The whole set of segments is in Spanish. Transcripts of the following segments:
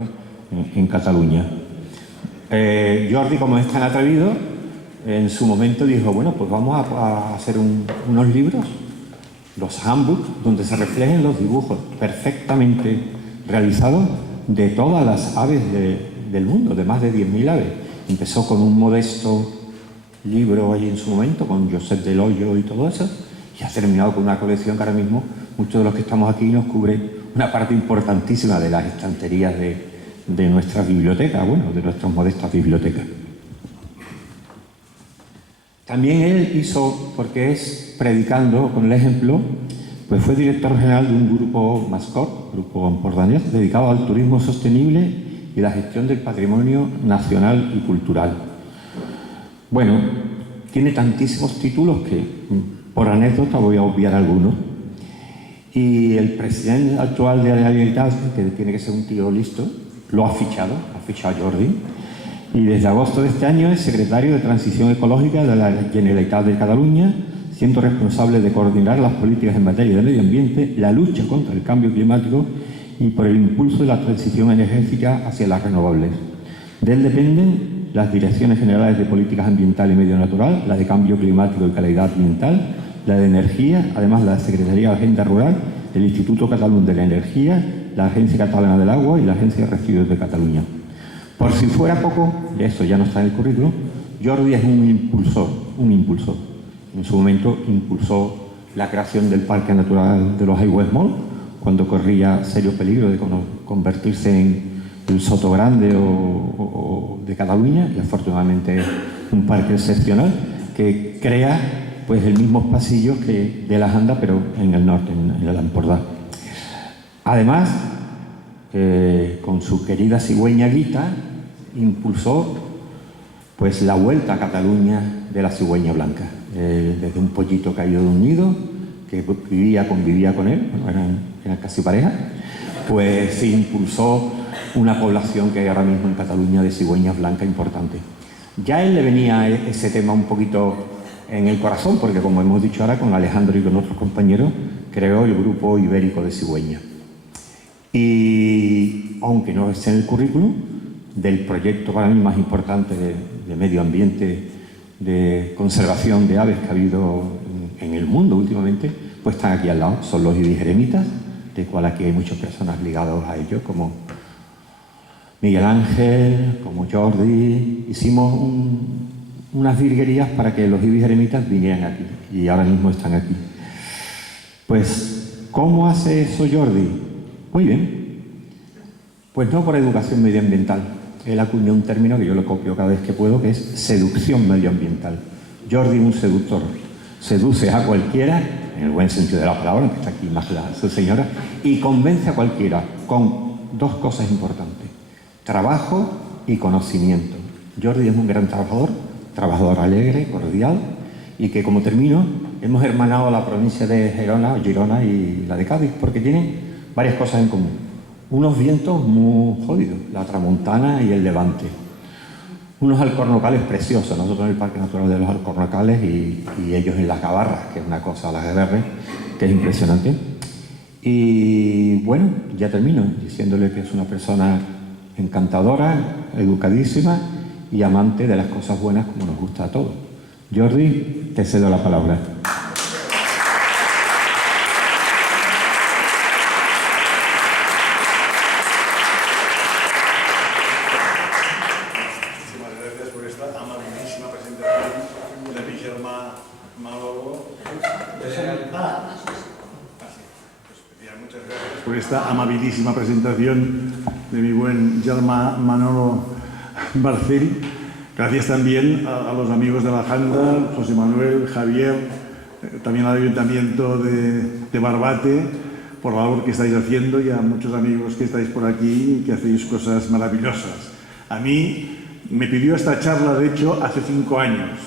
en Cataluña. Jordi, como es tan atrevido, en su momento dijo, bueno, pues vamos a hacer unos libros, los handbooks, donde se reflejen los dibujos perfectamente realizados de todas las aves del mundo, de más de 10.000 aves. Empezó con un modesto libro ahí en su momento, con Josep del Hoyo y todo eso, y ha terminado con una colección que ahora mismo muchos de los que estamos aquí nos cubre una parte importantísima de las estanterías de nuestras bibliotecas, bueno, de nuestras modestas bibliotecas. También él hizo, porque es predicando con el ejemplo, pues fue director general de un grupo Mascot, grupo empordanés, dedicado al turismo sostenible y la gestión del patrimonio nacional y cultural. Bueno, tiene tantísimos títulos que, por anécdota, voy a obviar algunos. Y el presidente actual de la Generalitat, que tiene que ser un tío listo, lo ha fichado a Jordi, y desde agosto de este año es secretario de Transición Ecológica de la Generalitat de Cataluña, siendo responsable de coordinar las políticas en materia de medio ambiente, la lucha contra el cambio climático y por el impulso de la transición energética hacia las renovables. De él dependen las Direcciones Generales de Políticas Ambiental y Medio Natural, la de Cambio Climático y Calidad Ambiental, la de Energía, además la Secretaría de Agenda Rural, el Instituto Catalán de la Energía, la Agencia Catalana del Agua y la Agencia de Residuos de Cataluña. Por si fuera poco, y esto ya no está en el currículum, Jordi es un impulsor. En su momento impulsó la creación del Parque Natural de los Aigües Moll, cuando corría serio peligro de convertirse en el Sotogrande o de Cataluña, y afortunadamente es un parque excepcional que crea pues el mismo pasillo que de la Janda, pero en el norte, en el Empordà. Además, con su querida cigüeña Guita, impulsó pues la vuelta a Cataluña de la cigüeña blanca. Desde un pollito caído de un nido, que convivía con él, bueno, eran casi pareja, pues se impulsó una población que hay ahora mismo en Cataluña de cigüeñas blancas importante. Ya a él le venía ese tema un poquito en el corazón, porque como hemos dicho ahora, con Alejandro y con otros compañeros, creó el Grupo Ibérico de Cigüeña. Y aunque no esté en el currículum, del proyecto para mí más importante de medio ambiente, de conservación de aves que ha habido en el mundo últimamente, pues están aquí al lado, son los ibijeremitas, de cual aquí hay muchas personas ligadas a ellos, como Miguel Ángel, como Jordi. Hicimos unas virguerías para que los ibijeremitas vinieran aquí, y ahora mismo están aquí. Pues, ¿cómo hace eso Jordi? Muy bien. Pues no por educación medioambiental. Él acuñó un término que yo lo copio cada vez que puedo, que es seducción medioambiental. Jordi, un seductor, seduce a cualquiera, en el buen sentido de la palabra, que está aquí más su señora, y convence a cualquiera con dos cosas importantes: trabajo y conocimiento. Jordi es un gran trabajador alegre, cordial, y que, como termino, hemos hermanado la provincia de Girona y la de Cádiz, porque tienen varias cosas en común. Unos vientos muy jodidos, la tramontana y el levante. Unos alcornocales preciosos, nosotros en el Parque Natural de los Alcornocales y ellos en las Gabarras, que es una cosa, las GBR, que es impresionante. Y bueno, ya termino diciéndole que es una persona encantadora, educadísima y amante de las cosas buenas, como nos gusta a todos. Jordi, te cedo la palabra. Por esta amabilísima presentación de mi buen Germà Manolo Barcell. Gracias también a los amigos de la Janda, José Manuel, Javier, también al Ayuntamiento de Barbate, por la labor que estáis haciendo, y a muchos amigos que estáis por aquí y que hacéis cosas maravillosas. A mí me pidió esta charla, de hecho, hace 5 años,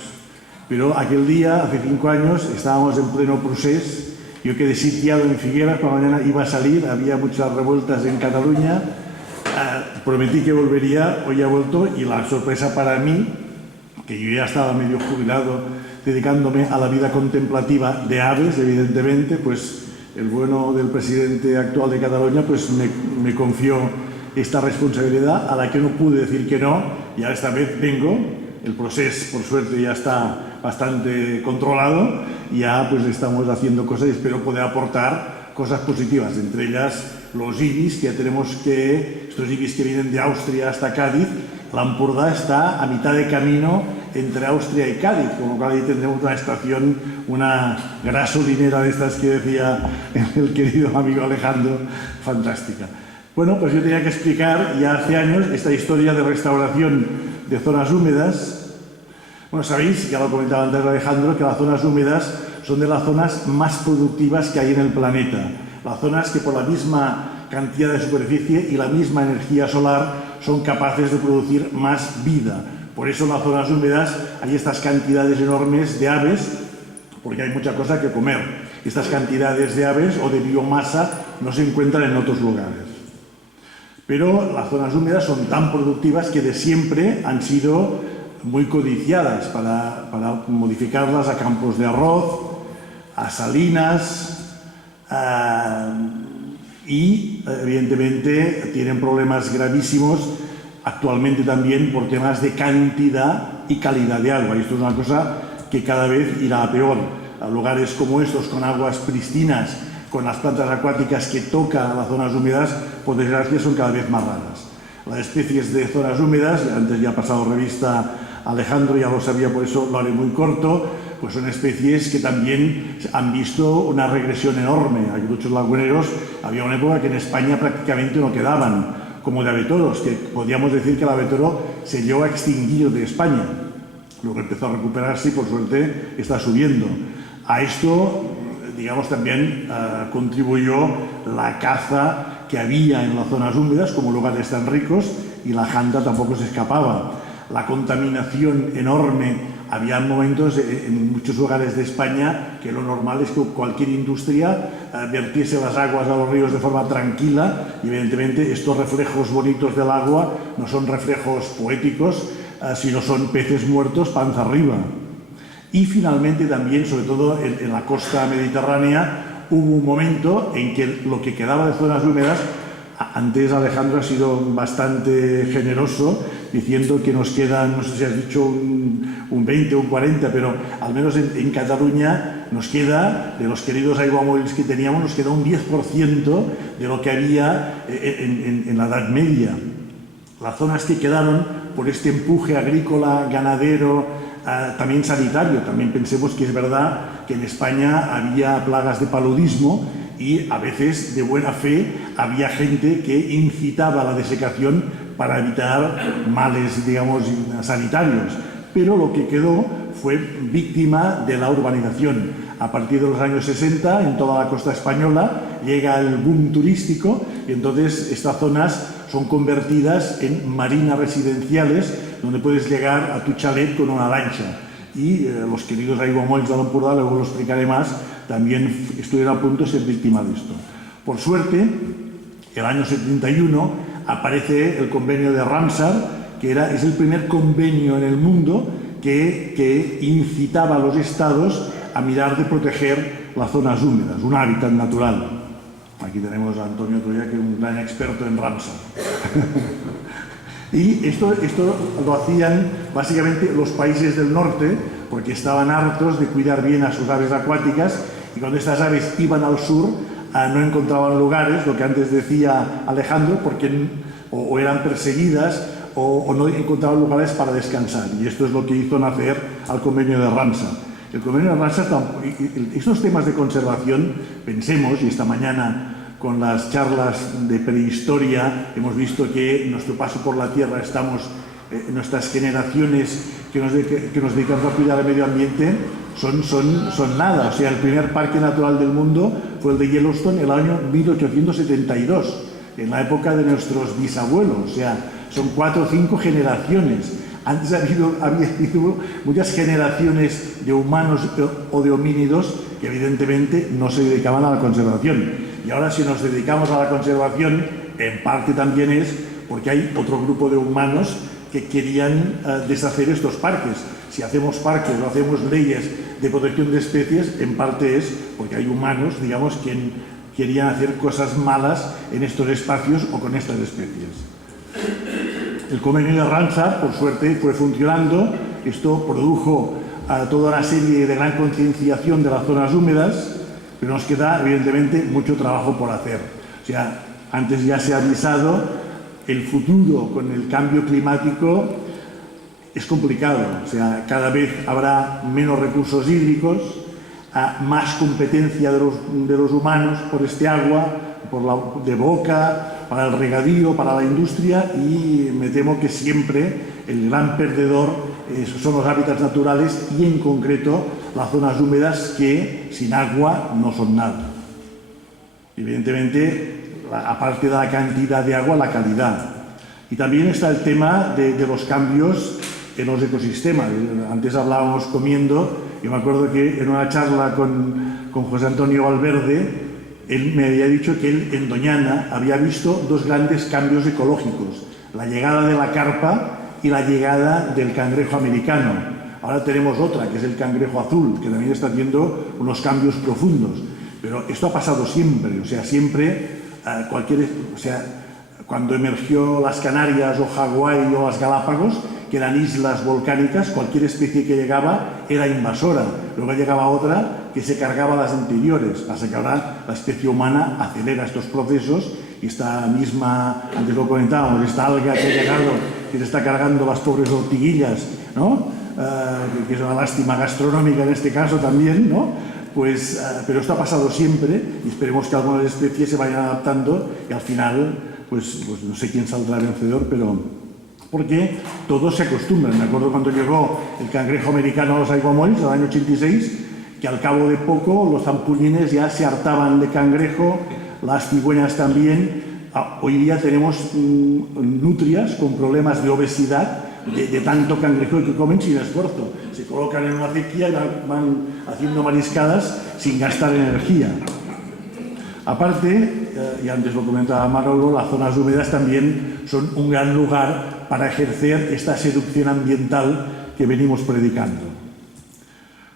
pero aquel día, hace 5 años, estábamos en pleno procés. Yo quedé sitiado en Figueras, por la mañana iba a salir, había muchas revueltas en Cataluña, prometí que volvería, hoy ha vuelto, y la sorpresa para mí, que yo ya estaba medio jubilado dedicándome a la vida contemplativa de aves, evidentemente, pues el bueno del presidente actual de Cataluña pues me confió esta responsabilidad a la que no pude decir que no, y ahora esta vez vengo. El proceso, por suerte, ya está bastante controlado, ya pues estamos haciendo cosas y espero poder aportar cosas positivas, entre ellas los ibis, que ya tenemos estos ibis que vienen de Austria hasta Cádiz. La Empordà está a mitad de camino entre Austria y Cádiz, con lo cual ahí tendremos una estación, una gasolinera de estas que decía el querido amigo Alejandro, fantástica. Bueno, pues yo tenía que explicar ya hace años esta historia de restauración de zonas húmedas. Bueno, sabéis, ya lo comentaba antes Alejandro, que las zonas húmedas son de las zonas más productivas que hay en el planeta. Las zonas que por la misma cantidad de superficie y la misma energía solar son capaces de producir más vida. Por eso en las zonas húmedas hay estas cantidades enormes de aves, porque hay mucha cosa que comer. Estas cantidades de aves o de biomasa no se encuentran en otros lugares. Pero las zonas húmedas son tan productivas que de siempre han sido muy codiciadas para modificarlas a campos de arroz, a salinas, y evidentemente tienen problemas gravísimos actualmente también por temas de cantidad y calidad de agua. Y esto es una cosa que cada vez irá a peor. A lugares como estos, con aguas pristinas, con las plantas acuáticas que tocan a las zonas húmedas, por desgracia son cada vez más raras. Las especies de zonas húmedas, antes ya ha pasado revista Alejandro, ya lo sabía, por eso lo haré muy corto, pues son especies que también han visto una regresión enorme. Hay muchos laguneros, había una época que en España prácticamente no quedaban, como de abetoros, que podríamos decir que el abetoro se llegó a extinguir de España. Luego empezó a recuperarse y por suerte está subiendo. A esto, digamos, también contribuyó la caza que había en las zonas húmedas, como lugares tan ricos, y la janda tampoco se escapaba. La contaminación enorme. Había momentos en muchos lugares de España que lo normal es que cualquier industria vertiese las aguas a los ríos de forma tranquila, y evidentemente estos reflejos bonitos del agua no son reflejos poéticos, sino son peces muertos panza arriba. Y finalmente también, sobre todo en la costa mediterránea, hubo un momento en que lo que quedaba de zonas húmedas, antes Alejandro ha sido bastante generoso diciendo que nos quedan, no sé si has dicho un 20 o un 40, pero al menos en Cataluña nos queda, de los queridos aiguamolls que teníamos, nos queda un 10% de lo que había en la Edad Media. Las zonas que quedaron por este empuje agrícola, ganadero, también sanitario. También pensemos que es verdad que en España había plagas de paludismo y a veces de buena fe había gente que incitaba a la desecación para evitar males, digamos, sanitarios. Pero lo que quedó fue víctima de la urbanización. A partir de los años 60, en toda la costa española, llega el boom turístico y entonces estas zonas son convertidas en marinas residenciales donde puedes llegar a tu chalet con una lancha. Y los queridos aiguamolls de l'Empordà, luego lo explicaré más, también estuvieron a punto de ser víctimas de esto. Por suerte, el año 71 aparece el convenio de Ramsar, que es el primer convenio en el mundo que incitaba a los estados a mirar de proteger las zonas húmedas, un hábitat natural. Aquí tenemos a Antonio Troya, que es un gran experto en Ramsar. Y esto lo hacían básicamente los países del norte, porque estaban hartos de cuidar bien a sus aves acuáticas, y cuando estas aves iban al sur no encontraban lugares, lo que antes decía Alejandro, porque o eran perseguidas o no encontraban lugares para descansar. Y esto es lo que hizo nacer al convenio de Ramsar. El convenio de Ramsar, estos temas de conservación, pensemos, y esta mañana con las charlas de prehistoria hemos visto que en nuestro paso por la Tierra estamos, nuestras generaciones que nos dedicamos a cuidar el medio ambiente son nada. O sea, el primer parque natural del mundo fue el de Yellowstone en el año 1872, en la época de nuestros bisabuelos. O sea, son 4 o 5 generaciones. Antes había habido muchas generaciones de humanos o de homínidos que evidentemente no se dedicaban a la conservación. Y ahora, si nos dedicamos a la conservación, en parte también es porque hay otro grupo de humanos que querían deshacer estos parques. Si hacemos parques o hacemos leyes de protección de especies, en parte es porque hay humanos, digamos, que querían hacer cosas malas en estos espacios o con estas especies. El convenio de Arranza, por suerte, fue funcionando. Esto produjo toda una serie de gran concienciación de las zonas húmedas, pero nos queda, evidentemente, mucho trabajo por hacer. O sea, antes ya se ha avisado, el futuro con el cambio climático es complicado. O sea, cada vez habrá menos recursos hídricos, más competencia de los humanos por este agua, de boca, para el regadío, para la industria, y me temo que siempre el gran perdedor son los hábitats naturales y, en concreto, las zonas húmedas que sin agua no son nada. Evidentemente, aparte de la cantidad de agua, la calidad. Y también está el tema de los cambios en los ecosistemas. Antes hablábamos comiendo, yo me acuerdo que en una charla con José Antonio Valverde, él me había dicho que él en Doñana había visto dos grandes cambios ecológicos: la llegada de la carpa y la llegada del cangrejo americano. Ahora tenemos otra, que es el cangrejo azul, que también está haciendo unos cambios profundos. Pero esto ha pasado siempre, o sea, siempre, cuando emergió las Canarias o Hawái o las Galápagos, que eran islas volcánicas, cualquier especie que llegaba era invasora. Luego llegaba otra que se cargaba las anteriores, hasta que ahora la especie humana acelera estos procesos, y esta misma, antes lo comentábamos, esta alga que ha llegado, que se está cargando las pobres ortiguillas, ¿no? Que es una lástima gastronómica en este caso también, ¿no? Pues, pero esto ha pasado siempre, y esperemos que algunas especies se vayan adaptando y al final, pues no sé quién saldrá vencedor, pero porque todos se acostumbran. Me acuerdo cuando llegó el cangrejo americano a los Aiguamolls, en el año 86, que al cabo de poco los zampullines ya se hartaban de cangrejo, las cigüeñas también. Hoy día tenemos nutrias con problemas de obesidad, de tanto cangrejo que comen sin esfuerzo. Se colocan en una acequia y van haciendo mariscadas sin gastar energía. Aparte, y antes lo comentaba Manolo, las zonas húmedas también son un gran lugar para ejercer esta seducción ambiental que venimos predicando.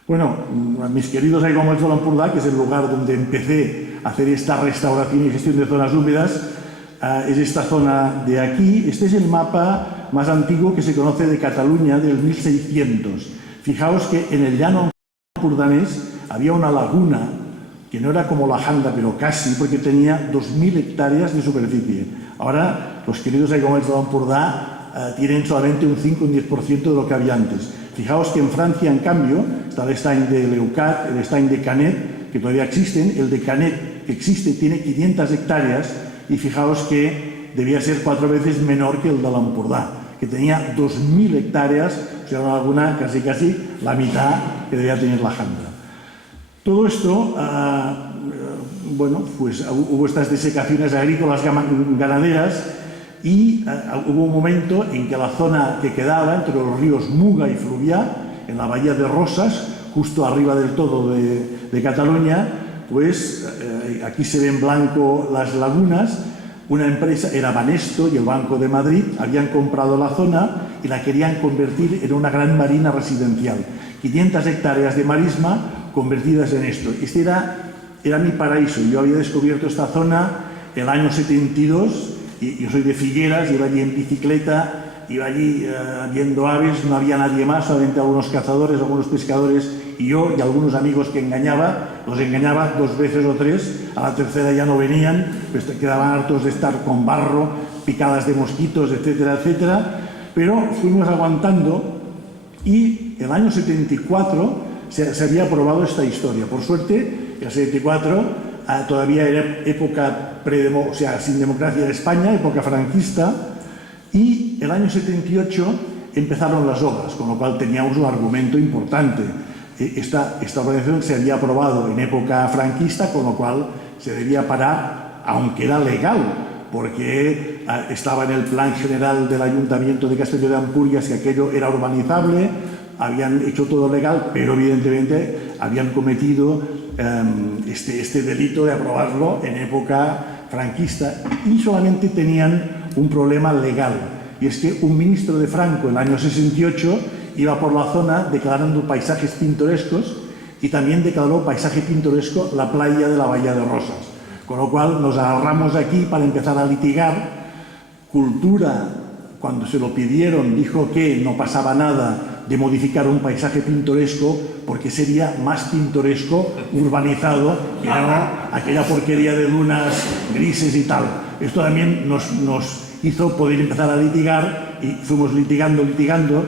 Bueno, mis queridos Aiguamolls de l'Empordà, que es el lugar donde empecé a hacer esta restauración y gestión de zonas húmedas, es esta zona de aquí. Este es el mapa más antiguo que se conoce de Cataluña, del 1600. Fijaos que en el llano empordanés había una laguna que no era como la Janda, pero casi, porque tenía 2.000 hectáreas de superficie. Ahora, los queridos Aiguamolls de l'Empordà tienen solamente un 5 o un 10% de lo que había antes. Fijaos que en Francia, en cambio, está el estany de Leucat, el estany de Canet, que todavía existen. El de Canet, que existe, tiene 500 hectáreas, y fijaos que debía ser 4 veces menor que el de l'Empordà, que tenía 2.000 hectáreas, o sea, una laguna casi la mitad que debía tener la Janda. Todo esto, bueno, pues hubo estas desecaciones agrícolas ganaderas, y hubo un momento en que la zona que quedaba entre los ríos Muga y Fluvià, en la bahía de Rosas, justo arriba del todo de Cataluña, pues aquí se ve en blanco las lagunas. Una empresa, era Banesto y el Banco de Madrid, habían comprado la zona y la querían convertir en una gran marina residencial. 500 hectáreas de marisma convertidas en esto. Este era mi paraíso. Yo había descubierto esta zona el año 72, y yo soy de Figueras, iba allí en bicicleta, iba allí viendo aves, no había nadie más, solamente algunos cazadores, algunos pescadores y yo, y algunos amigos que los engañaba 2 veces o 3, a la tercera ya no venían, pues quedaban hartos de estar con barro, picadas de mosquitos, etcétera, etcétera, pero fuimos aguantando, y el año 74 se había aprobado esta historia. Por suerte, el 74 todavía era época sin democracia de España, época franquista, y el año 78 empezaron las obras, con lo cual teníamos un argumento importante. Esta organización se había aprobado en época franquista, con lo cual se debía parar, aunque era legal, porque estaba en el plan general del Ayuntamiento de Castelló de Empúries que aquello era urbanizable, habían hecho todo legal, pero evidentemente habían cometido este delito de aprobarlo en época franquista, y solamente tenían un problema legal, y es que un ministro de Franco, en el año 68, iba por la zona declarando paisajes pintorescos, y también declaró paisaje pintoresco la playa de la Bahía de Rosas, Con lo cual nos agarramos aquí para empezar a litigar. Cultura, cuando se lo pidieron, dijo que no pasaba nada de modificar un paisaje pintoresco porque sería más pintoresco urbanizado que no aquella porquería de dunas grises y tal. Esto también nos hizo poder empezar a litigar y fuimos litigando.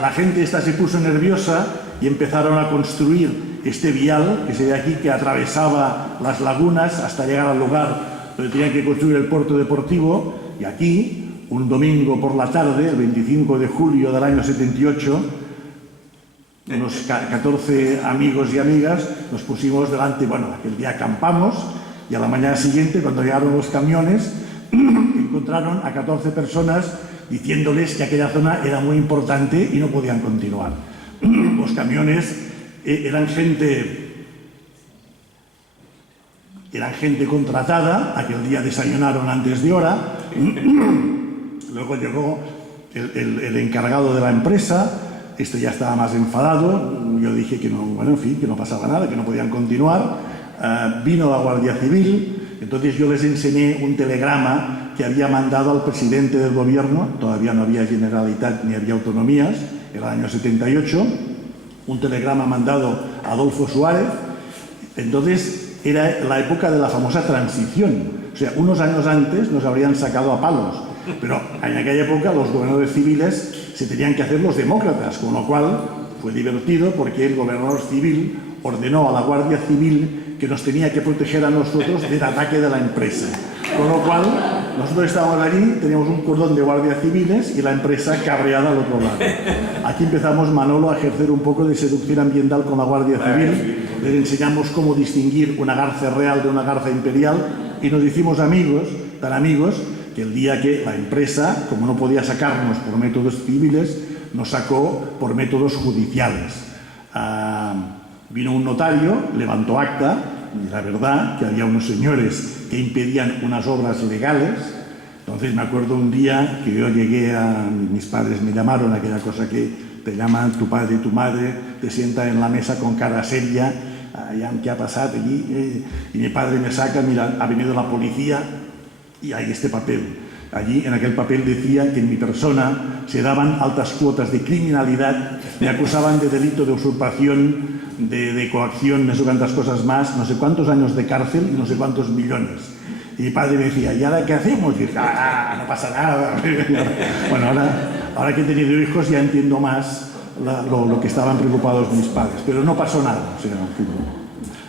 La gente esta se puso nerviosa y empezaron a construir este vial que se ve aquí, que atravesaba las lagunas hasta llegar al lugar donde tenían que construir el puerto deportivo. Y aquí, un domingo por la tarde, el 25 de julio del año 78, unos 14 amigos y amigas nos pusimos delante. Bueno, aquel día acampamos y a la mañana siguiente, cuando llegaron los camiones, encontraron a 14 personas diciéndoles que aquella zona era muy importante y no podían continuar. Los camiones eran gente contratada. Aquel día desayunaron antes de hora. Luego llegó el encargado de la empresa. Este ya estaba más enfadado. Yo dije que no, bueno, en fin, que no pasaba nada, que no podían continuar. Vino la Guardia Civil. Entonces yo les enseñé un telegrama que había mandado al presidente del gobierno. Todavía no había Generalitat ni había autonomías, era el año 78. Un telegrama mandado a Adolfo Suárez. Entonces era la época de la famosa transición. O sea, unos años antes nos habrían sacado a palos, pero en aquella época los gobernadores civiles se tenían que hacer los demócratas, con lo cual fue divertido porque el gobernador civil ordenó a la Guardia Civil que nos tenía que proteger a nosotros del ataque de la empresa. Con lo cual, nosotros estábamos allí, teníamos un cordón de guardias civiles y la empresa cabreada al otro lado. Aquí empezamos, Manolo, a ejercer un poco de seducción ambiental con la Guardia Civil. Les enseñamos cómo distinguir una garza real de una garza imperial y nos hicimos amigos, tan amigos, que el día que la empresa, como no podía sacarnos por métodos civiles, nos sacó por métodos judiciales. Vino un notario, levantó acta, y la verdad que había unos señores que impedían unas obras legales. Entonces me acuerdo un día que yo llegué mis padres me llamaron, aquella cosa que te llaman tu padre y tu madre, te sientan en la mesa con cara seria, ¿qué ha pasado allí? Y mi padre me saca, mira, ha venido la policía y hay este papel. Allí, en aquel papel decía que en mi persona se daban altas cuotas de criminalidad, me acusaban de delito de usurpación, de coacción, no sé cuántas cosas más, no sé cuántos años de cárcel y no sé cuántos millones. Y mi padre me decía, ¿y ahora qué hacemos? Y yo, no pasa nada. Bueno, ahora que he tenido hijos ya entiendo más lo que estaban preocupados mis padres, pero no pasó nada. O sea,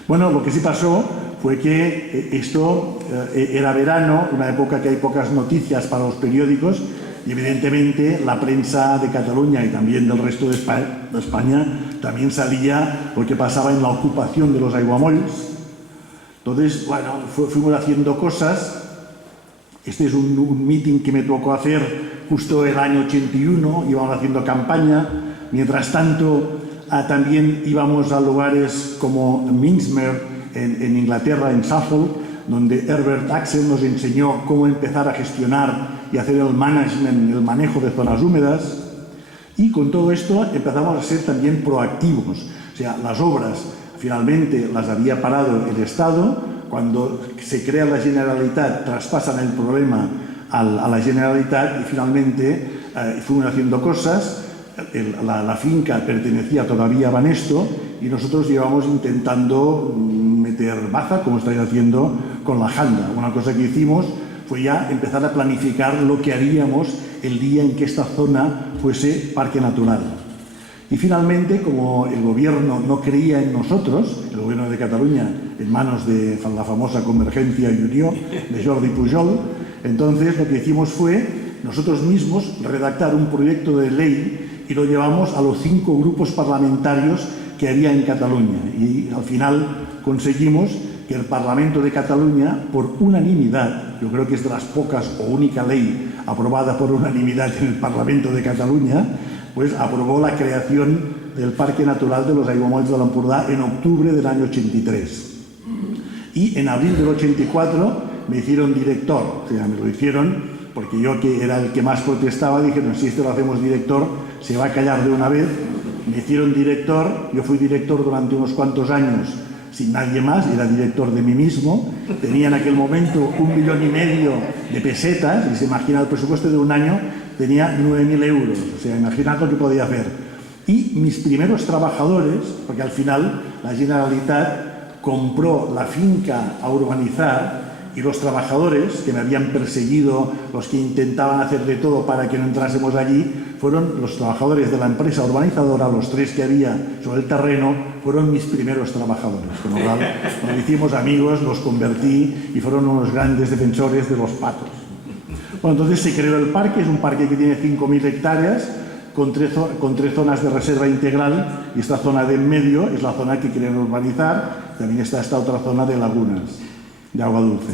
bueno, lo que sí pasó fue que esto era verano, una época que hay pocas noticias para los periódicos, y evidentemente la prensa de Cataluña y también del resto de España también salía lo que pasaba en la ocupación de los aiguamolls. Entonces, bueno, fuimos haciendo cosas. Este es un meeting que me tocó hacer justo el año 81, íbamos haciendo campaña. Mientras tanto, también íbamos a lugares como Minsmer, en Inglaterra, en Suffolk, donde Herbert Axel nos enseñó cómo empezar a gestionar y hacer el management, el manejo de zonas húmedas. Y con todo esto empezamos a ser también proactivos. O sea, las obras finalmente las había parado el Estado. Cuando se crea la Generalitat, traspasan el problema a la Generalitat y finalmente fuimos haciendo cosas. La finca pertenecía todavía a Banesto y nosotros llevamos intentando meter baza, como estáis haciendo con la Janda. Una cosa que hicimos fue ya empezar a planificar lo que haríamos el día en que esta zona fuese parque natural. Y finalmente, como el gobierno no creía en nosotros, el gobierno de Cataluña, en manos de la famosa Convergencia y Unió de Jordi Pujol, entonces lo que hicimos fue nosotros mismos redactar un proyecto de ley y lo llevamos a los 5 grupos parlamentarios que había en Cataluña. Y al final conseguimos que el Parlamento de Cataluña, por unanimidad, yo creo que es de las pocas o única ley aprobada por unanimidad en el Parlamento de Cataluña, pues aprobó la creación del Parque Natural de los Aiguamolls de l'Empordà en octubre del año 83. Y en abril del 84 me hicieron director, o sea, me lo hicieron porque yo, que era el que más protestaba, dije, no, si esto lo hacemos director, se va a callar de una vez. Me hicieron director, yo fui director durante unos cuantos años, sin nadie más, era director de mí mismo, tenía en aquel momento 1,5 millones de pesetas, y se imagina el presupuesto de un año, tenía 9.000 euros, o sea, imaginad lo que podía hacer. Y mis primeros trabajadores, porque al final la Generalitat compró la finca a urbanizar, y los trabajadores que me habían perseguido, los que intentaban hacer de todo para que no entrásemos allí, fueron los trabajadores de la empresa urbanizadora, los 3 que había sobre el terreno, fueron mis primeros trabajadores. Con lo cual nos hicimos amigos, los convertí y fueron unos grandes defensores de los patos. Bueno, entonces se creó el parque, es un parque que tiene 5.000 hectáreas, con tres zonas de reserva integral, y esta zona de en medio es la zona que quieren urbanizar. También está esta otra zona de lagunas, de agua dulce.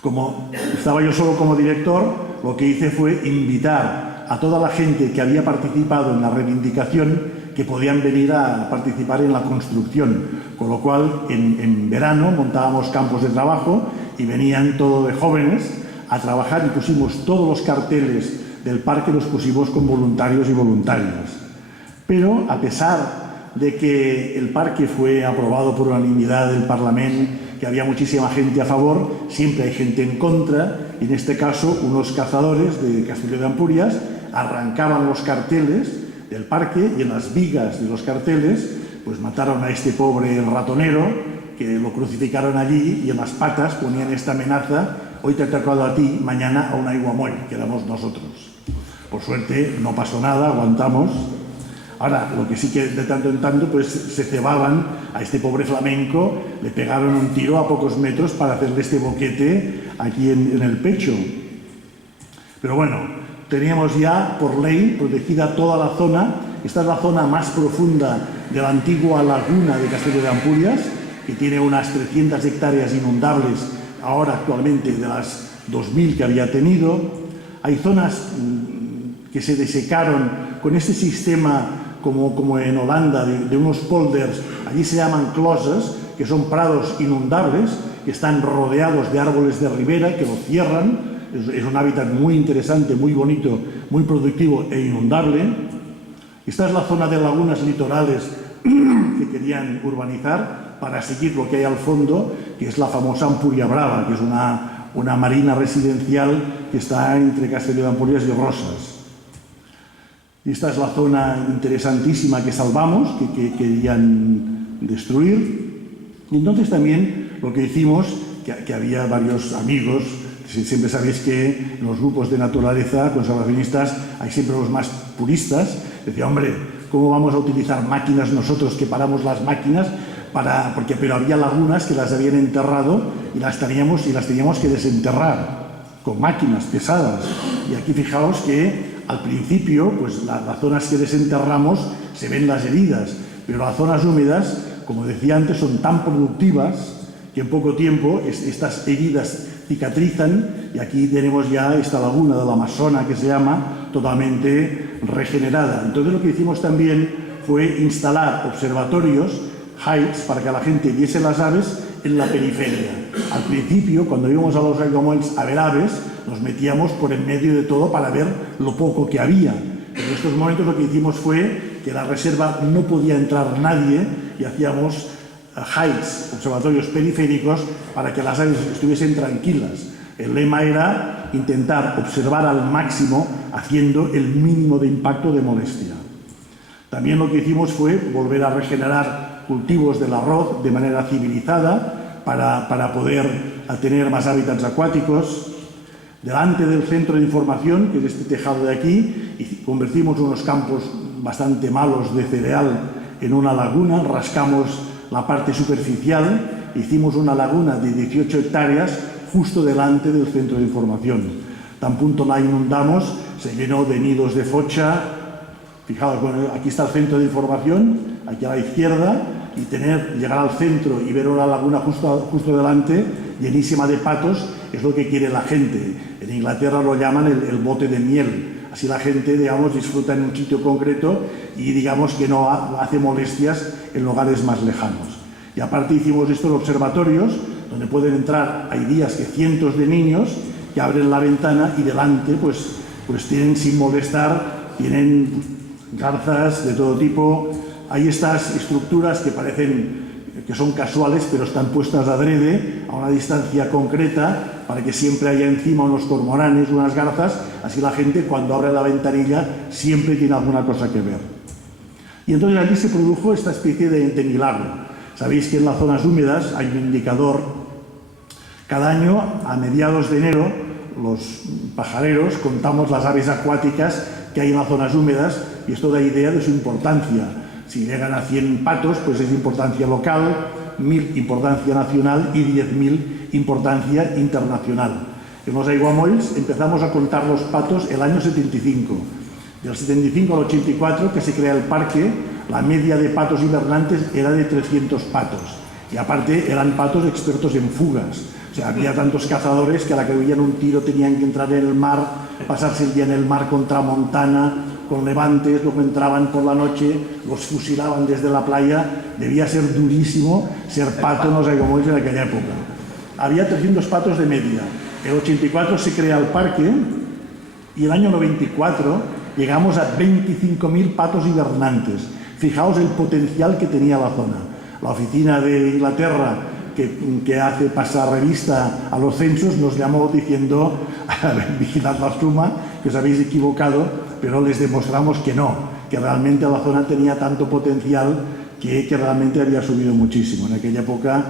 Como estaba yo solo como director, lo que hice fue invitar a toda la gente que había participado en la reivindicación que podían venir a participar en la construcción, con lo cual en verano montábamos campos de trabajo y venían todo de jóvenes a trabajar, y pusimos todos los carteles del parque, los pusimos con voluntarios y voluntarias. Pero a pesar de que el parque fue aprobado por unanimidad del Parlamento, que había muchísima gente a favor, siempre hay gente en contra, y en este caso unos cazadores de Castelló de Empúries arrancaban los carteles del parque, y en las vigas de los carteles pues mataron a este pobre ratonero, que lo crucificaron allí, y en las patas ponían esta amenaza: hoy te ha tocado a ti, mañana a un aiguamoll, que éramos nosotros. Por suerte no pasó nada, aguantamos. Ahora, lo que sí que de tanto en tanto pues se cebaban a este pobre flamenco, le pegaron un tiro a pocos metros para hacerle este boquete aquí en el pecho. Pero bueno, teníamos ya por ley protegida toda la zona. Esta es la zona más profunda de la antigua laguna de Castelló de Empúries, que tiene unas 300 hectáreas inundables, ahora actualmente de las 2.000 que había tenido. Hay zonas que se desecaron con este sistema como en Holanda, de unos polders. Allí se llaman closes, que son prados inundables, que están rodeados de árboles de ribera, que lo cierran. Es un hábitat muy interesante, muy bonito, muy productivo e inundable. Esta es la zona de lagunas litorales que querían urbanizar para seguir lo que hay al fondo, que es la famosa Ampuria Brava, que es una marina residencial que está entre Castelló de Empúries y Rosas. Y esta es la zona interesantísima que salvamos, que querían destruir. Y entonces también lo que hicimos, que había varios amigos, siempre sabéis que en los grupos de naturaleza conservacionistas hay siempre los más puristas. Decía, hombre, ¿cómo vamos a utilizar máquinas nosotros que paramos las máquinas? Pero había lagunas que las habían enterrado y las teníamos que desenterrar con máquinas pesadas. Y aquí fijaos que al principio, pues las zonas que desenterramos se ven las heridas, pero las zonas húmedas, como decía antes, son tan productivas que en poco tiempo estas heridas cicatrizan, y aquí tenemos ya esta laguna de la Amazona, que se llama, totalmente regenerada. Entonces lo que hicimos también fue instalar observatorios, heights, para que la gente viese las aves en la periferia. Al principio, cuando íbamos a los aiguamolls a ver aves, nos metíamos por en medio de todo para ver lo poco que había. En estos momentos lo que hicimos fue que la reserva no podía entrar nadie, y hacíamos heights, observatorios periféricos, para que las aves estuviesen tranquilas. El lema era intentar observar al máximo, haciendo el mínimo de impacto de molestia. También lo que hicimos fue volver a regenerar cultivos del arroz de manera civilizada para poder tener más hábitats acuáticos. Delante del centro de información, que es este tejado de aquí, y convertimos unos campos bastante malos de cereal en una laguna, rascamos la parte superficial, hicimos una laguna de 18 hectáreas justo delante del centro de información. Tan pronto la inundamos, se llenó de nidos de focha. Fijaos, bueno, aquí está el centro de información, aquí a la izquierda, y llegar al centro y ver una laguna justo delante, llenísima de patos, es lo que quiere la gente. En Inglaterra lo llaman el bote de miel. Así la gente, digamos, disfruta en un sitio concreto y, digamos, que no hace molestias en lugares más lejanos. Y aparte hicimos estos observatorios donde pueden entrar, hay días que cientos de niños que abren la ventana y delante pues tienen, sin molestar, tienen garzas de todo tipo. Hay estas estructuras que parecen que son casuales, pero están puestas adrede a una distancia concreta para que siempre haya encima unos cormoranes, unas garzas, así la gente cuando abre la ventanilla siempre tiene alguna cosa que ver. Y entonces allí se produjo esta especie de milagro. Sabéis que en las zonas húmedas hay un indicador. Cada año, a mediados de enero, los pajareros contamos las aves acuáticas que hay en las zonas húmedas y esto da idea de su importancia. Si llegan a 100 patos, pues es importancia local, 1000 importancia nacional y 10.000 importancia internacional. En los aiguamolls empezamos a contar los patos el año 75. Del 75 al 84, que se crea el parque, la media de patos hibernantes era de 300 patos. Y aparte eran patos expertos en fugas. O sea, había tantos cazadores que a la que oían un tiro tenían que entrar en el mar, pasarse el día en el mar con tramontana, con levantes, luego entraban por la noche, los fusilaban desde la playa. Debía ser durísimo ser pato en los aiguamolls en aquella época. Había 300 patos de media. En el 84 se crea el parque y el año 94 llegamos a 25.000 patos hibernantes. Fijaos el potencial que tenía la zona. La oficina de Inglaterra, que hace pasar revista a los censos, nos llamó diciendo: vigilad la suma, que os habéis equivocado, pero les demostramos que no, que realmente la zona tenía tanto potencial que realmente había subido muchísimo. En aquella época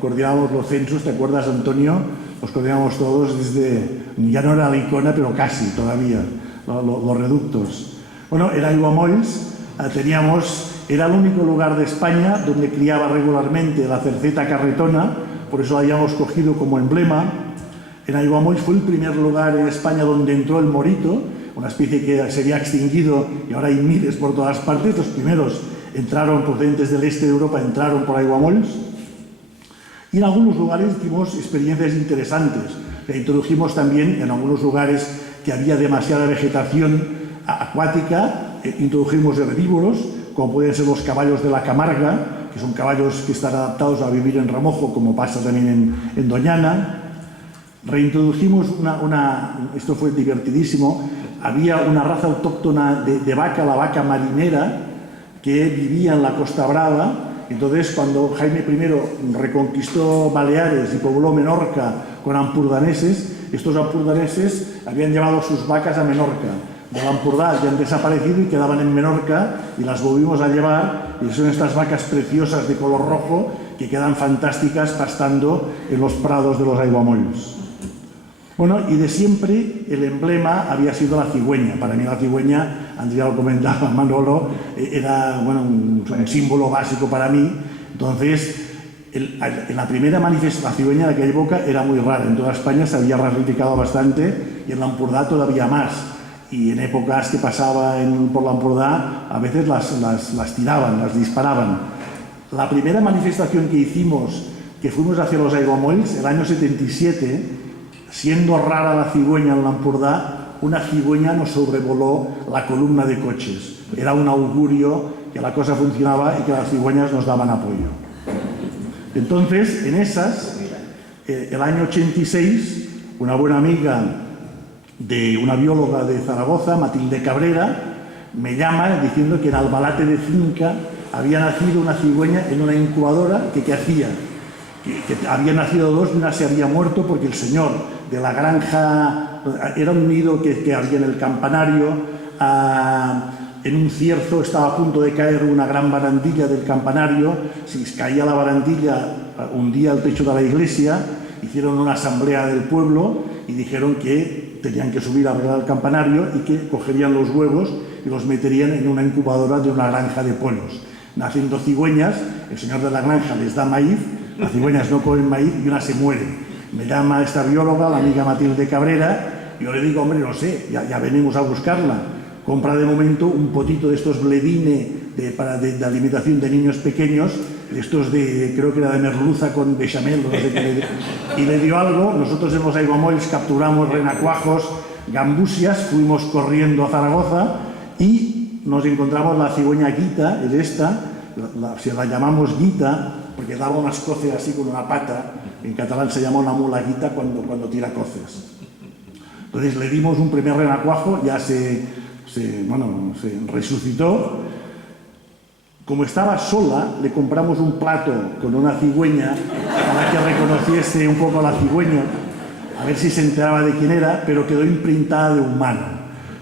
coordinábamos los censos, ¿te acuerdas, Antonio? Los coordinábamos todos desde, ya no era la Icona, pero casi todavía, los reductos. Bueno, en aiguamolls era el único lugar de España donde criaba regularmente la cerceta carretona, por eso la habíamos cogido como emblema. En aiguamolls fue el primer lugar en España donde entró el morito, una especie que se había extinguido y ahora hay miles por todas partes. Los primeros entraron procedentes del este de Europa, entraron por aiguamolls. Y en algunos lugares hicimos experiencias interesantes. Introdujimos también en algunos lugares que había demasiada vegetación acuática, introdujimos herbívoros, como pueden ser los caballos de la Camarga, que son caballos que están adaptados a vivir en remojo, como pasa también en Doñana. Reintrodujimos esto fue divertidísimo, había una raza autóctona de vaca, la vaca marinera, que vivía en la Costa Brava. Entonces, cuando Jaime I reconquistó Baleares y pobló Menorca con ampurdaneses, estos ampurdaneses habían llevado sus vacas a Menorca. Del Ampurdá ya han desaparecido y quedaban en Menorca y las volvimos a llevar, y son estas vacas preciosas de color rojo que quedan fantásticas pastando en los prados de los aiguamolls. Bueno, y de siempre el emblema había sido la cigüeña. Para mí la cigüeña, antes ya lo comentaba Manolo, era un símbolo básico para mí. Entonces, en la primera manifestación, la cigüeña de aquella época era muy rara. En toda España se había ramificado bastante y en la Ampurdá todavía más. Y en épocas que pasaba por la Ampurdá, a veces las tiraban, las disparaban. La primera manifestación que hicimos, que fuimos hacia los aiguamolls, el año 77, siendo rara la cigüeña en la Ampurdá, una cigüeña nos sobrevoló la columna de coches. Era un augurio que la cosa funcionaba y que las cigüeñas nos daban apoyo. Entonces, en esas, el año 86, una buena amiga de una bióloga de Zaragoza, Matilde Cabrera, me llama diciendo que en Albalate de Cinca había nacido una cigüeña en una incubadora que hacía, que había nacido dos y una se había muerto porque el señor de la granja, era un nido que había en el campanario, en un cierzo estaba a punto de caer una gran barandilla del campanario. Si caía la barandilla, hundía el techo de la iglesia. Hicieron una asamblea del pueblo y dijeron que tenían que subir a arreglar el campanario y que cogerían los huevos y los meterían en una incubadora de una granja de pollos. Nacen dos cigüeñas, el señor de la granja les da maíz, las cigüeñas no comen maíz y una se muere. Me llama esta bióloga, la amiga Matilde Cabrera, y yo le digo: hombre, no sé, ya venimos a buscarla. Compra de momento un potito de estos Bledine de alimentación de niños pequeños, de estos creo que era de merluza con bechamel, no sé qué, y le dio algo. Nosotros en los aiguamolls capturamos renacuajos, gambusias, fuimos corriendo a Zaragoza y nos encontramos la cigüeña guita, es esta, si la llamamos guita, porque daba unas coces así con una pata. En catalán se llama una mula guita cuando tira coces. Entonces le dimos un primer renacuajo, ya se resucitó. Como estaba sola, le compramos un plato con una cigüeña para que reconociese un poco a la cigüeña, a ver si se enteraba de quién era, pero quedó imprintada de humano.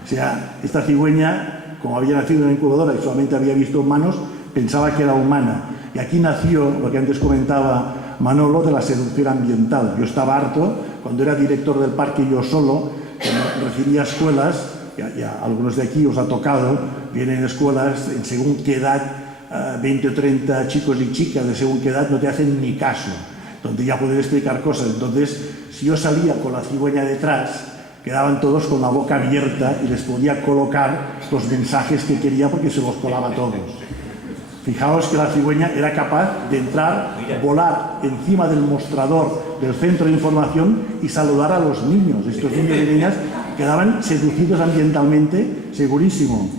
O sea, esta cigüeña, como había nacido en la incubadora y solamente había visto humanos, pensaba que era humana. Y aquí nació lo que antes comentaba Manolo de la seducción ambiental. Yo estaba harto, cuando era director del parque yo solo, cuando recibía escuelas, ya algunos de aquí os ha tocado, vienen escuelas en según qué edad, 20 o 30 chicos y chicas de según qué edad no te hacen ni caso, donde ya pueden explicar cosas. Entonces, si yo salía con la cigüeña detrás, quedaban todos con la boca abierta y les podía colocar los mensajes que quería porque se los colaba a todos. Fijaos que la cigüeña era capaz de entrar, volar encima del mostrador del centro de información y saludar a los niños. Estos niños y niñas quedaban seducidos ambientalmente, segurísimo.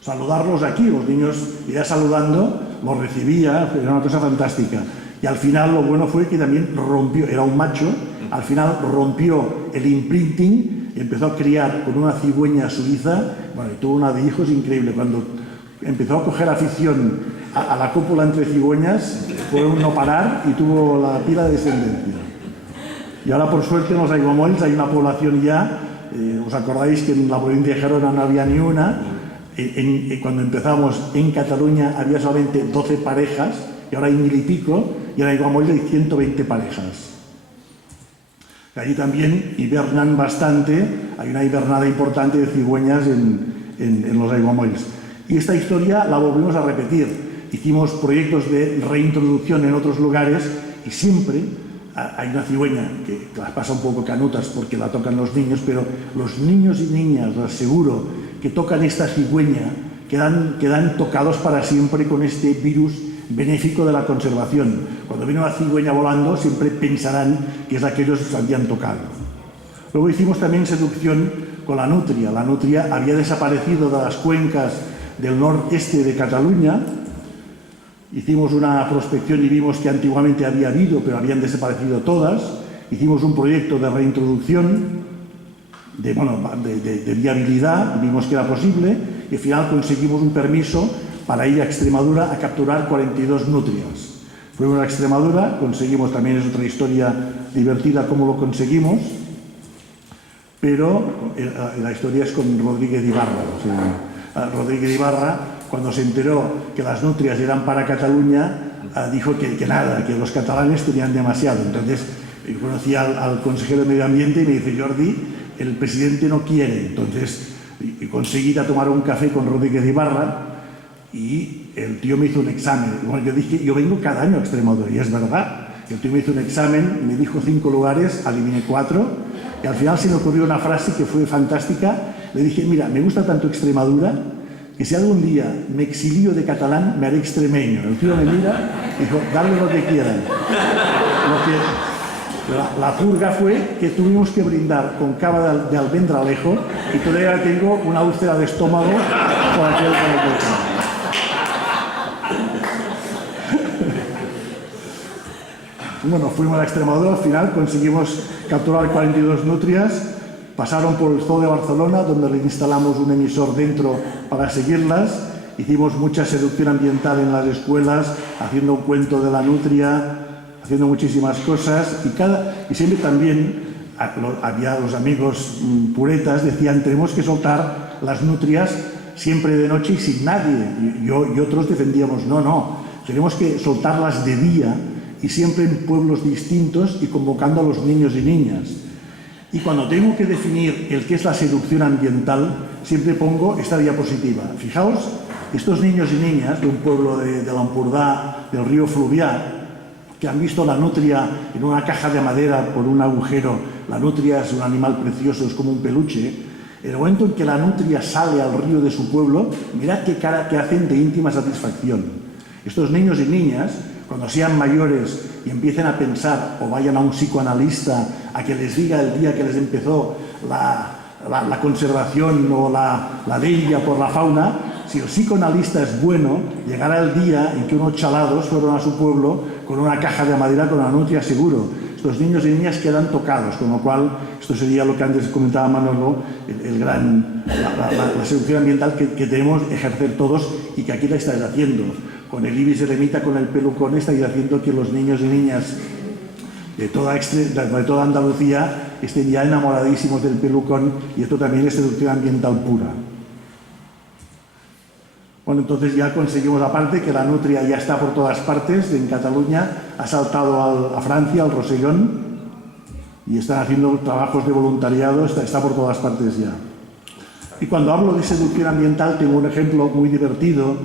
Saludarlos aquí, los niños iban saludando, los recibía, era una cosa fantástica. Y al final lo bueno fue que también rompió, era un macho, al final rompió el imprinting y empezó a criar con una cigüeña suiza, bueno, y tuvo una de hijos increíble. Cuando empezó a coger afición a la cópula entre cigüeñas, fue un no parar y tuvo la pila de descendencia. Y ahora, por suerte, en los Aiguamolls hay una población ya, ¿os acordáis que en la provincia de Gerona no había ni una? Cuando empezamos en Cataluña había solamente 12 parejas, y ahora hay 1000 y pico, y en Aiguamolls hay 120 parejas. Allí también hibernan bastante, hay una hibernada importante de cigüeñas en los Aiguamolls. Y esta historia la volvimos a repetir. Hicimos proyectos de reintroducción en otros lugares y siempre hay una cigüeña que las pasa un poco canutas porque la tocan los niños, pero los niños y niñas, os aseguro, que tocan esta cigüeña quedan tocados para siempre con este virus benéfico de la conservación. Cuando viene una cigüeña volando siempre pensarán que es aquellos que se habían tocado. Luego hicimos también seducción con la nutria. La nutria había desaparecido de las cuencas del noreste de Cataluña. Hicimos una prospección y vimos que antiguamente había habido, pero habían desaparecido todas. Hicimos un proyecto de reintroducción, de viabilidad, vimos que era posible, y al final conseguimos un permiso para ir a Extremadura a capturar 42 nutrias. Fuimos a Extremadura, conseguimos, también es otra historia divertida cómo lo conseguimos, pero la historia es con Rodríguez Ibarra. O sea, Rodríguez Ibarra, cuando se enteró que las nutrias eran para Cataluña, dijo que nada, que los catalanes tenían demasiado. Entonces, yo conocí al consejero de Medio Ambiente y me dice: Jordi, el presidente no quiere. Entonces, conseguí ir a tomar un café con Rodríguez Ibarra y el tío me hizo un examen. Bueno, yo dije, yo vengo cada año a Extremadura, y es verdad. El tío me hizo un examen, me dijo 5 lugares, adiviné 4, y al final se me ocurrió una frase que fue fantástica. Le dije: mira, me gusta tanto Extremadura que si algún día me exilio de catalán, me haré extremeño. El tío me mira y dijo: dale lo que quieran. La purga fue que tuvimos que brindar con cava de almendralejo y todavía tengo una úlcera de estómago por aquel momento. Bueno, fuimos a Extremadura, al final conseguimos capturar 42 nutrias, pasaron por el Zoo de Barcelona, donde le instalamos un emisor dentro para seguirlas, hicimos mucha seducción ambiental en las escuelas, haciendo un cuento de la nutria, haciendo muchísimas cosas, y siempre también había los amigos puretas, decían: tenemos que soltar las nutrias siempre de noche y sin nadie, y otros defendíamos: no, tenemos que soltarlas de día, y siempre en pueblos distintos y convocando a los niños y niñas. Y cuando tengo que definir el que es la seducción ambiental, siempre pongo esta diapositiva. Fijaos, estos niños y niñas de un pueblo de l'Empordà, del río Fluvià, que han visto la nutria en una caja de madera por un agujero. La nutria es un animal precioso, es como un peluche. En el momento en que la nutria sale al río de su pueblo, mirad qué cara que hacen de íntima satisfacción. Estos niños y niñas, cuando sean mayores y empiecen a pensar o vayan a un psicoanalista a que les diga el día que les empezó la conservación o la deuda por la fauna, si el psicoanalista es bueno, llegará el día en que unos chalados fueron a su pueblo con una caja de madera con la nutria seguro. estos niños y niñas quedan tocados, con lo cual esto sería lo que antes comentaba Manolo, la seducción ambiental que debemos ejercer todos y que aquí la estáis haciendo. Con el ibis eremita, con el pelucón, estáis haciendo que los niños y niñas de toda Andalucía estén ya enamoradísimos del pelucón, y esto también es seducción ambiental pura. Bueno, entonces ya conseguimos, aparte, que la nutria ya está por todas partes. En Cataluña ha saltado a Francia, al Rosellón, y están haciendo trabajos de voluntariado, está por todas partes ya. Y cuando hablo de seducción ambiental, tengo un ejemplo muy divertido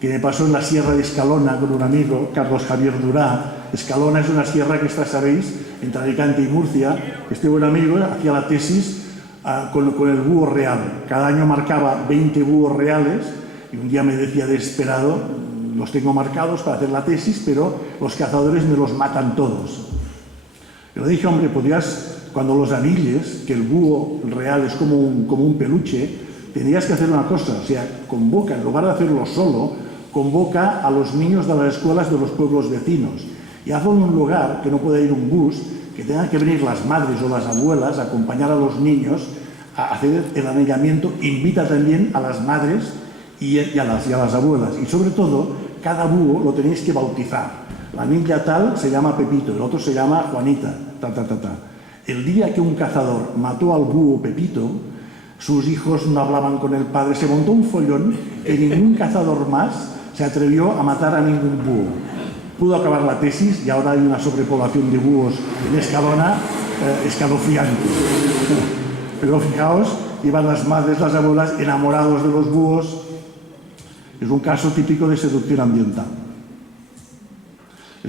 que me pasó en la Sierra de Escalona con un amigo, Carlos Javier Durá. Escalona es una sierra que está, sabéis, entre Alicante y Murcia. Este buen amigo hacía la tesis con el búho real. Cada año marcaba 20 búhos reales, y un día me decía desesperado: los tengo marcados para hacer la tesis, pero los cazadores me los matan todos. Yo le dije: hombre, podrías, cuando los anilles, que el búho real es como un peluche, tendrías que hacer una cosa, o sea, convoca, en lugar de hacerlo solo, convoca a los niños de las escuelas de los pueblos vecinos y hazlo en un lugar que no pueda ir un bus, que tengan que venir las madres o las abuelas a acompañar a los niños a hacer el anillamiento. Invita también a las madres y a las abuelas, y sobre todo, cada búho lo tenéis que bautizar. La niña tal se llama Pepito, el otro se llama Juanita, El día que un cazador mató al búho Pepito, sus hijos no hablaban con el padre, se montó un follón que ningún cazador más se atrevió a matar a ningún búho. Pudo acabar la tesis y ahora hay una sobrepoblación de búhos en Escalona escalofriante. Pero fijaos, iban las madres, las abuelas enamorados de los búhos. Es un caso típico de seducción ambiental.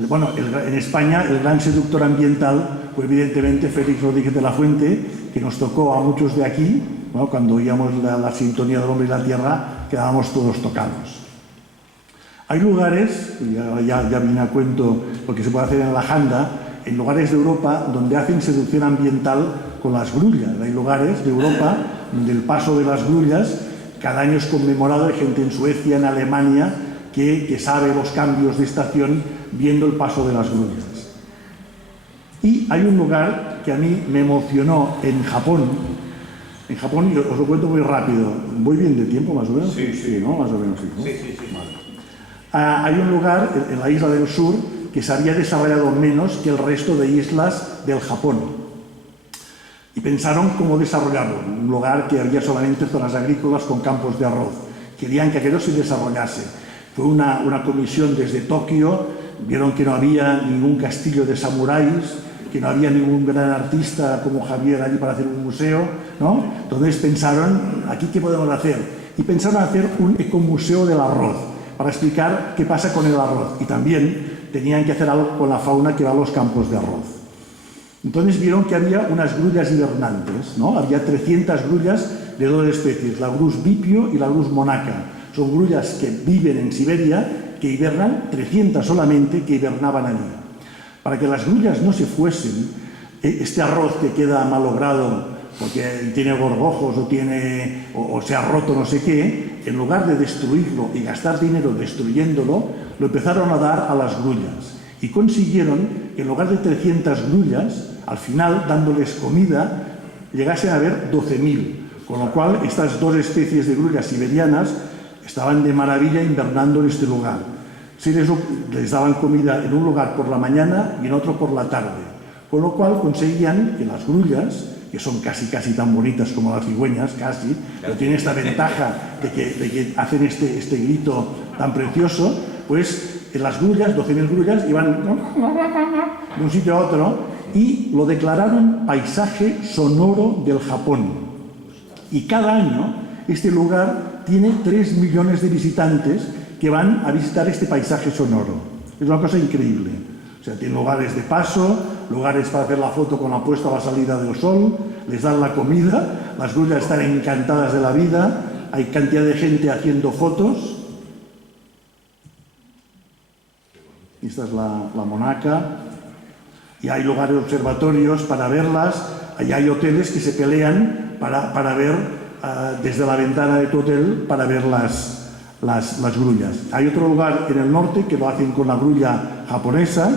Bueno, en España el gran seductor ambiental fue evidentemente Félix Rodríguez de la Fuente, que nos tocó a muchos de aquí. Bueno, cuando oíamos la sintonía del hombre y la tierra, quedábamos todos tocados. Hay lugares, ya vine a cuento lo que se puede hacer en la Janda, en lugares de Europa donde hacen seducción ambiental con las grullas. Hay lugares de Europa donde el paso de las grullas cada año es conmemorado. Hay gente en Suecia, en Alemania, que sabe los cambios de estación viendo el paso de las grullas. Y hay un lugar que a mí me emocionó en Japón. En Japón, os lo cuento muy rápido. ¿Voy bien de tiempo, más o menos? Sí, ¿no? Más o menos, sí, ¿no? Sí. Vale. Hay un lugar en la isla del sur que se había desarrollado menos que el resto de islas del Japón. Y pensaron cómo desarrollarlo. Un lugar que había solamente zonas agrícolas con campos de arroz. Querían que aquello se desarrollase. Fue una comisión desde Tokio, vieron que no había ningún castillo de samuráis, que no había ningún gran artista como Javier allí para hacer un museo, ¿no? Entonces pensaron, ¿aquí qué podemos hacer? Y pensaron hacer un ecomuseo del arroz, para explicar qué pasa con el arroz. Y también tenían que hacer algo con la fauna que va a los campos de arroz. Entonces vieron que había unas grullas hibernantes, ¿no? Había 300 grullas de dos especies, la grus bipio y la grus monaca. Son grullas que viven en Siberia, que hibernan, 300 solamente, que hibernaban allí. Para que las grullas no se fuesen, este arroz que queda malogrado porque tiene gorgojos o se ha roto no sé qué, en lugar de destruirlo y gastar dinero destruyéndolo, lo empezaron a dar a las grullas. Y consiguieron que en lugar de 300 grullas, al final, dándoles comida, llegasen a haber 12.000. Con lo cual, estas dos especies de grullas siberianas estaban de maravilla invernando en este lugar. Les daban comida en un lugar por la mañana y en otro por la tarde. Con lo cual conseguían que las grullas, que son casi tan bonitas como las cigüeñas, casi, pero tienen esta ventaja de que hacen este grito tan precioso, pues las grullas, 12.000 grullas, iban de un sitio a otro y lo declararon paisaje sonoro del Japón. Y cada año este lugar tiene 3 millones de visitantes que van a visitar este paisaje sonoro. Es una cosa increíble. O sea, tiene lugares de paso, lugares para hacer la foto con la puesta o la salida del sol, les dan la comida, las grullas están encantadas de la vida, hay cantidad de gente haciendo fotos. Esta es la monaca. Y hay lugares observatorios para verlas, y hay hoteles que se pelean para ver, desde la ventana de tu hotel, para ver las grullas. Hay otro lugar en el norte que lo hacen con la grulla japonesa.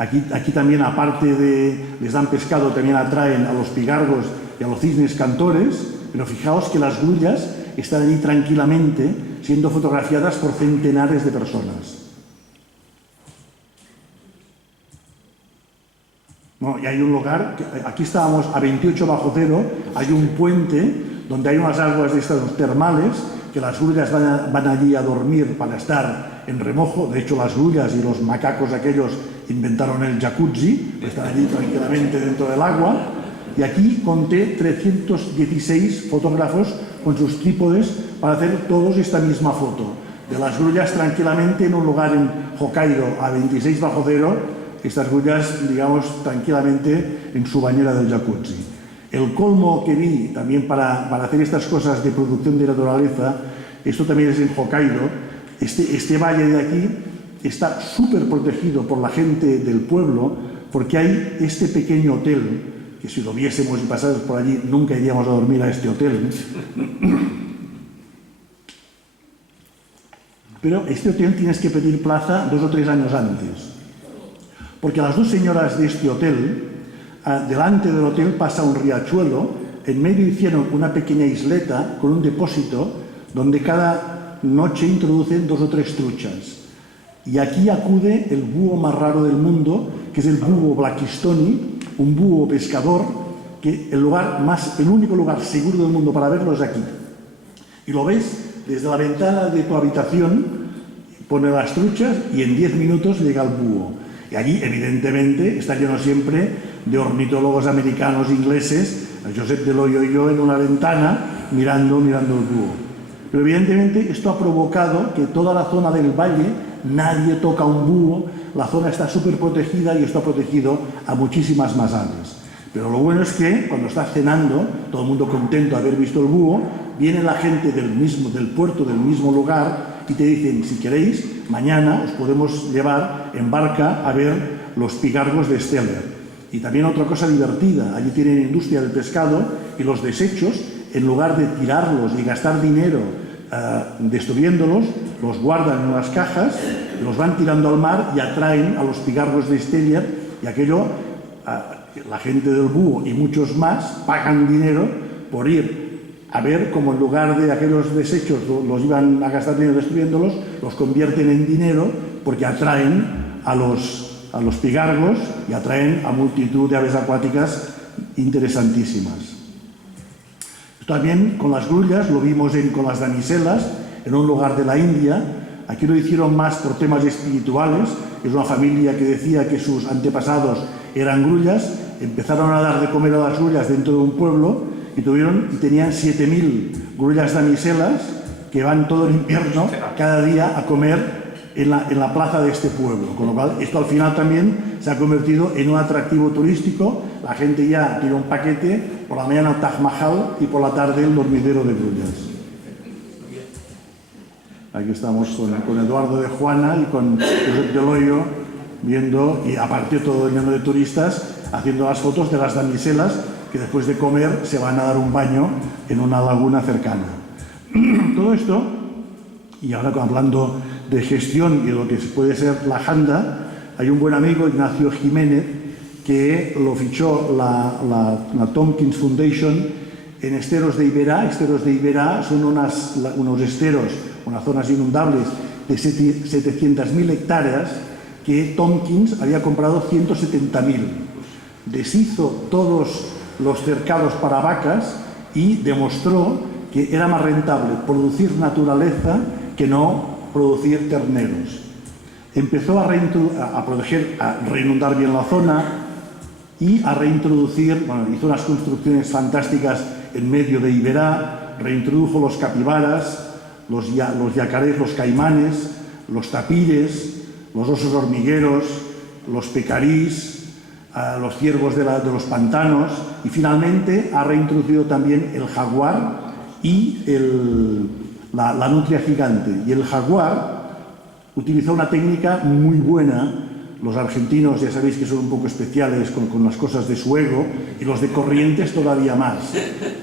Aquí también, aparte de les dan pescado, también atraen a los pigargos y a los cisnes cantores, pero fijaos que las grullas están allí tranquilamente siendo fotografiadas por centenares de personas. No, y hay un lugar, aquí estábamos a 28 bajo cero, hay un puente donde hay unas aguas de estas termales, que las grullas van allí a dormir para estar en remojo. De hecho, las grullas y los macacos aquellos inventaron el jacuzzi, están allí tranquilamente dentro del agua. Y aquí conté 316 fotógrafos con sus trípodes para hacer todos esta misma foto, de las grullas tranquilamente en un lugar en Hokkaido a 26 bajo cero, estas grullas, digamos, tranquilamente en su bañera del jacuzzi. El colmo que vi también para hacer estas cosas de producción de naturaleza, esto también es en Hokkaido, este valle de aquí está súper protegido por la gente del pueblo, porque hay este pequeño hotel, que si lo viésemos y pasáramos por allí, nunca iríamos a dormir a este hotel. Pero este hotel tienes que pedir plaza 2 o 3 años antes, porque las dos señoras de este hotel, delante del hotel pasa un riachuelo, en medio hicieron una pequeña isleta con un depósito donde cada noche introducen 2 o 3 truchas. Y aquí acude el búho más raro del mundo, que es el búho Blackistoni, un búho pescador, que el único lugar seguro del mundo para verlo es aquí. Y lo ves desde la ventana de tu habitación, pone las truchas y en 10 minutos llega el búho. Y allí, evidentemente, está lleno siempre de ornitólogos americanos, ingleses, Josep Del Hoyo y yo en una ventana mirando el búho. Pero evidentemente esto ha provocado que toda la zona del valle nadie toca un búho, la zona está súper protegida y esto ha protegido a muchísimas más aves. Pero lo bueno es que cuando estás cenando, todo el mundo contento de haber visto el búho, viene la gente del puerto, del mismo lugar, y te dicen, si queréis, mañana os podemos llevar en barca a ver los pigargos de Steller. Y también otra cosa divertida, allí tienen industria del pescado y los desechos, en lugar de tirarlos y gastar dinero destruyéndolos, los guardan en unas cajas, los van tirando al mar y atraen a los pigargos de Steller, y aquello, la gente del búho y muchos más pagan dinero por ir a ver cómo en lugar de aquellos desechos los iban a gastar dinero destruyéndolos, los convierten en dinero porque atraen a los pigargos y atraen a multitud de aves acuáticas interesantísimas. También con las grullas, lo vimos con las damiselas, en un lugar de la India. Aquí lo hicieron más por temas espirituales. Es una familia que decía que sus antepasados eran grullas. Empezaron a dar de comer a las grullas dentro de un pueblo y tenían 7.000 grullas damiselas que van todo el invierno, cada día, a comer en la plaza de este pueblo. Con lo cual, esto al final también se ha convertido en un atractivo turístico. La gente ya tira un paquete, por la mañana el Taj Mahal y por la tarde el dormidero de grullas. Aquí estamos con Eduardo de Juana y con Josep Del Hoyo viendo, y aparte todo lleno de turistas, haciendo las fotos de las damiselas que después de comer se van a dar un baño en una laguna cercana. Todo esto, y ahora hablando de gestión y de lo que puede ser la Janda, hay un buen amigo, Ignacio Jiménez, que lo fichó la Tompkins Foundation en esteros de Iberá. Esteros de Iberá son unos esteros, unas zonas inundables de 700.000 hectáreas que Tompkins había comprado 170.000. Deshizo todos los cercados para vacas y demostró que era más rentable producir naturaleza que no producir terneros. Empezó a reinundar bien la zona y a reintroducir, hizo unas construcciones fantásticas en medio de Iberá, reintrodujo los capibaras, los yacarés, los caimanes, los tapires, los osos hormigueros, los pecarís, los ciervos de los pantanos, y finalmente ha reintroducido también el jaguar y la nutria gigante. Y el jaguar utilizó una técnica muy buena. Los argentinos ya sabéis que son un poco especiales con las cosas de su ego, y los de Corrientes todavía más.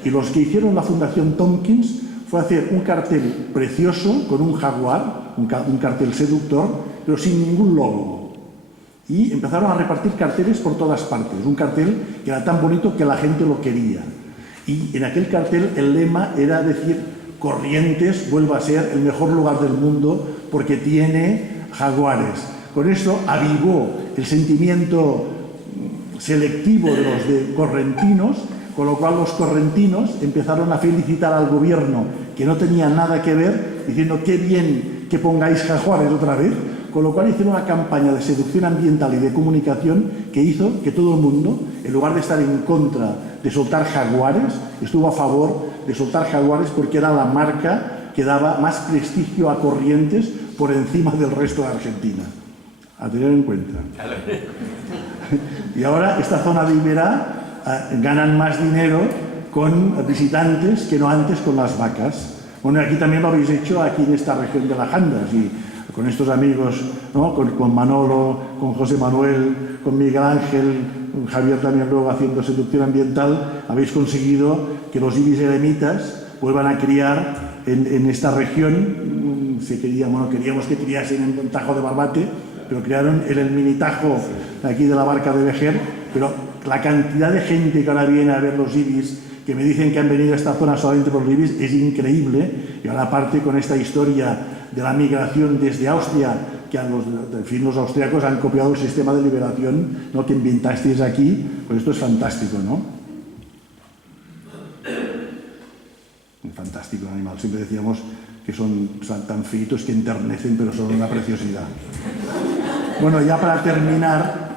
Y los que hicieron la Fundación Tompkins fue hacer un cartel precioso con un jaguar, un cartel seductor, pero sin ningún logo. y empezaron a repartir carteles por todas partes. Un cartel que era tan bonito que la gente lo quería. Y en aquel cartel el lema era decir: Corrientes vuelve a ser el mejor lugar del mundo porque tiene jaguares. Con esto avivó el sentimiento selectivo de los correntinos, con lo cual los correntinos empezaron a felicitar al gobierno, que no tenía nada que ver, diciendo: qué bien que pongáis jaguares otra vez. Con lo cual hicieron una campaña de seducción ambiental y de comunicación que hizo que todo el mundo, en lugar de estar en contra de soltar jaguares, estuvo a favor de soltar jaguares, porque era la marca que daba más prestigio a Corrientes por encima del resto de Argentina. A tener en cuenta. Y ahora esta zona de Iberá ganan más dinero con visitantes que no antes con las vacas. Bueno, aquí también lo habéis hecho, aquí en esta región de la Janda, y con estos amigos, ¿no? con Manolo, con José Manuel, con Miguel Ángel, con Javier también luego haciendo seducción ambiental, habéis conseguido que los ibis eremitas vuelvan a criar en esta región. Queríamos que criasen en un Tajo de Barbate, pero criaron en el mini Tajo de aquí de la Barca de Vejer. Pero la cantidad de gente que ahora viene a ver los ibis, que me dicen que han venido a esta zona solamente por los ibis, es increíble. Y ahora, aparte, con esta historia de la migración desde Austria, que los austriacos han copiado el sistema de liberación, ¿no?, que inventasteis aquí, pues esto es fantástico, ¿no? Fantástico el animal. Siempre decíamos que son tan feitos que enternecen, pero son una preciosidad. Bueno, ya para terminar,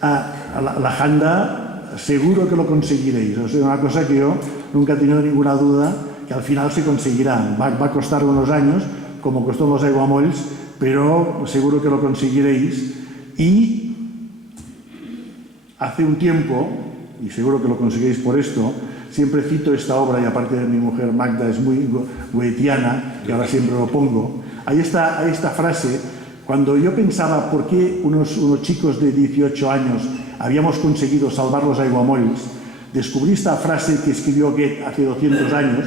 la Janda seguro que lo conseguiréis. O sea, una cosa que yo nunca he tenido ninguna duda, que al final se conseguirá. Va a costar unos años, como costó los aiguamolls, pero seguro que lo conseguiréis. Y hace un tiempo, y seguro que lo conseguiréis por esto, siempre cito esta obra, y aparte de mi mujer Magda es muy goetiana, que ahora siempre lo pongo. Ahí está esta frase. Cuando yo pensaba por qué unos chicos de 18 años habíamos conseguido salvar los aiguamolls, descubrí esta frase que escribió Goethe hace 200 años,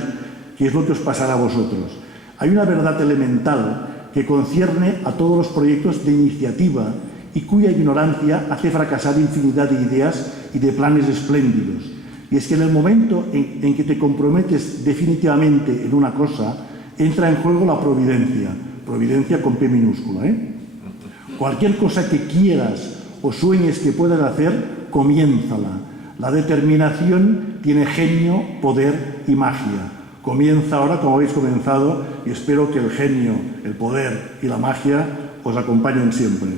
que es lo que os pasará a vosotros. Hay una verdad elemental que concierne a todos los proyectos de iniciativa y cuya ignorancia hace fracasar infinidad de ideas y de planes espléndidos. Y es que en el momento en que te comprometes definitivamente en una cosa, entra en juego la providencia. Providencia con P minúscula, ¿eh? Cualquier cosa que quieras o sueñes que puedas hacer, comiénzala. La determinación tiene genio, poder y magia. Comienza ahora como habéis comenzado, y espero que el genio, el poder y la magia os acompañen siempre.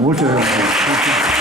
Muchas gracias.